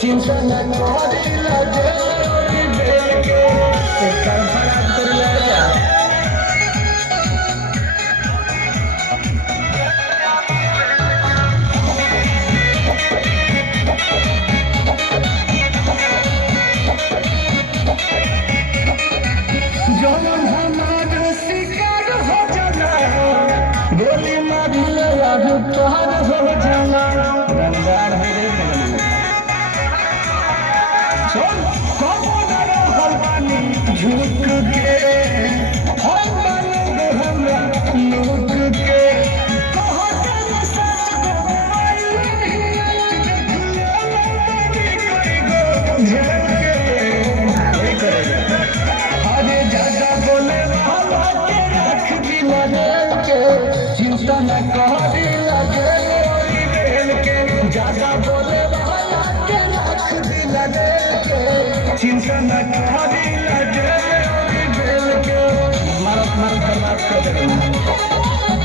चिंता न करी लगे बेल के एकर खराब कर ले जौन हमार शिकार हो जाला गोली मारिले आज तोहर हो जाला रंगदार है रे सुन कबो न रहल बानी झुक के हम माने हमरा लुक के कहत न सच बोल झेल के करे अरे ज्यादा बोले वाला के रख दिला रेल के चिंता न करी लगे बेल के ज्यादा बोले वाला के रख दिला रेल के चिंता न करी लगे बेल के मारत मारत बर्बाद कर देगा